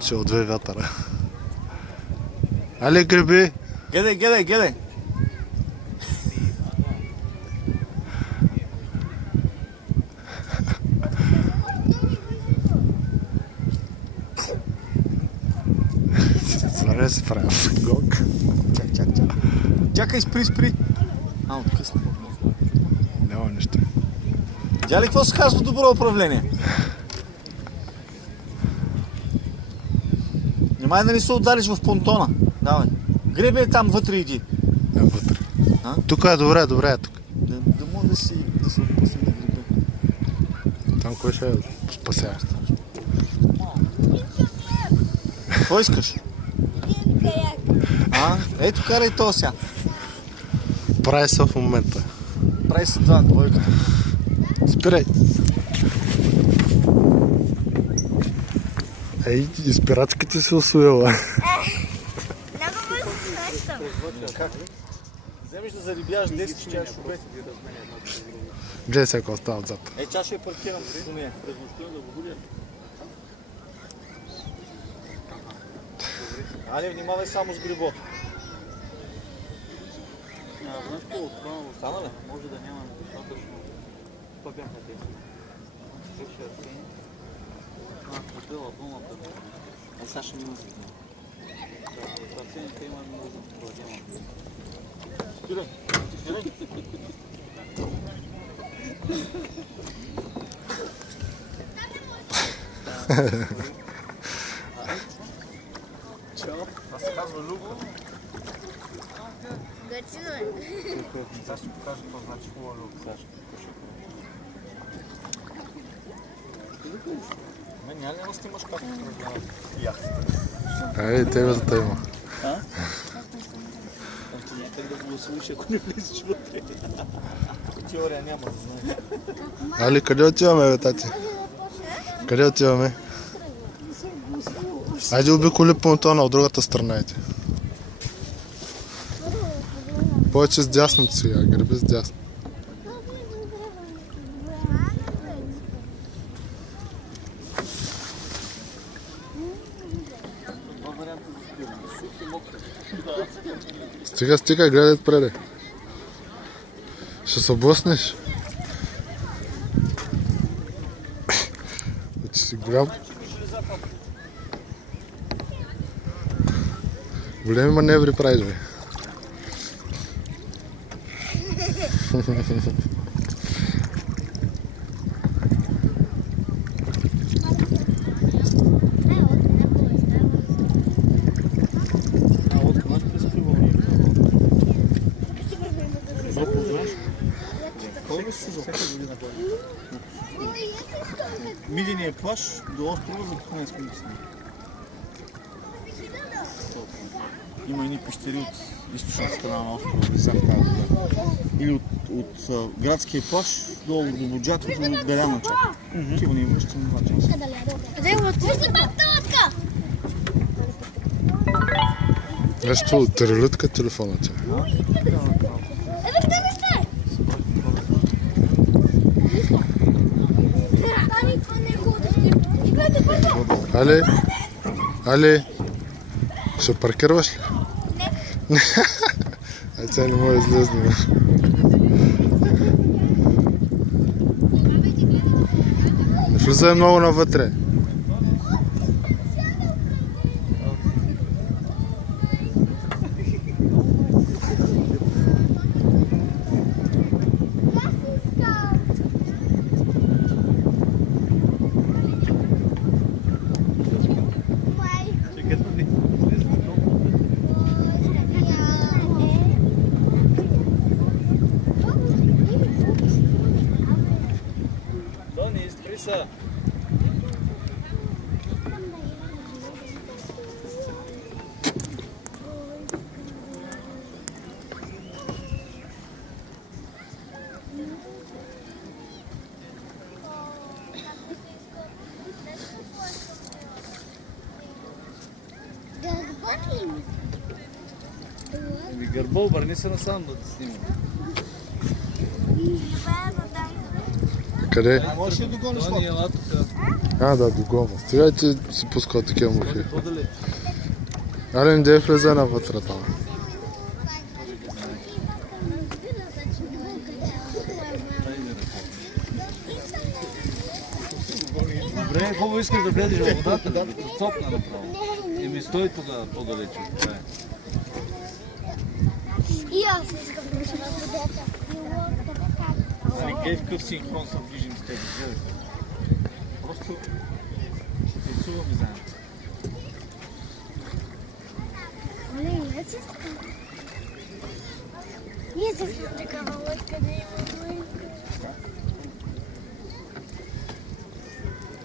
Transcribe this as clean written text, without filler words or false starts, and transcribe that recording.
Ще отвее вятъра. Али, гриби! Гледай! Заре се прави гок. Чакай, спри. Откъсна. Няма нищо. Видя ли какво се казва добро управление? Немай да не се удариш в понтона. Давай. Гребе там вътре иди. Вътре. Тук е добре е тук. Да може да се отпусне да гребе. Там кой ще спася? Какво искаш? Ето карай то сега. Прави се в момента. Прави се двойката. Спирай! Ей, спирачката си усвоила. Много бързо срещам. Как? Вземеш да зарибяваш 10 чая шубе. Гледай сега какво става отзад. Ча ще я паркирам до нея. През нощта да го будя. Али, внимавай само с грибото. Знаеш какво отправо? Стана ли? Може да няма достатъчно. Това бяха тези. Свърши Арсений. Хотела пълната. Сега ще минус. Да, в Арсените има много за продължение. Спирай. Чао. Това се казва Любо. Гърчино е. Сега ще покажа какво значи хубаво Любо. Няма ли да снимаш как управляват яхтата? Ей, тебе за тема. Как да го слушаш, ако не влезеш вътре. Теория няма да знаеш. Али, къде отиваме, бе, тати? Къде отиваме? Айде обиколи понтона от другата страна, айде. Повече с дясното сега, гърби с дясно. Стига, гледай отпреде. Ще се блъснеш. Вече си голям. Големи маневри правиш, бе. Мидения плаж до острова за купане с мисля. Има едни пещери от източната страна на острова, не знам как да. Или от градския плаж долу до Буджатото до Беляна чак. Такива ни връщаме 2 часа. Нещо от трелютка телефона, че. Али, ще паркирваш ли? Не. Сега не може да излезне. Не влизай много навътре. Дони, изпри са. Гърбо, обърни се насам да те снимам. Къде? Можеш ли да догониш Това ни е лапата? лата сега. А, да, до гома. Сега ти си пускал такива мухи. По-далеч. Але не е влезе навътре там. Добре, хубаво искаш да влезеш в водата, да цопна направо. И ми стой тогава по-далече. Това е. И аз искам да се водата. Али какъв синхрон се движим с теб? Просто се танцуваме заедно. Не, аз искам. И аз искам такава лодка да има.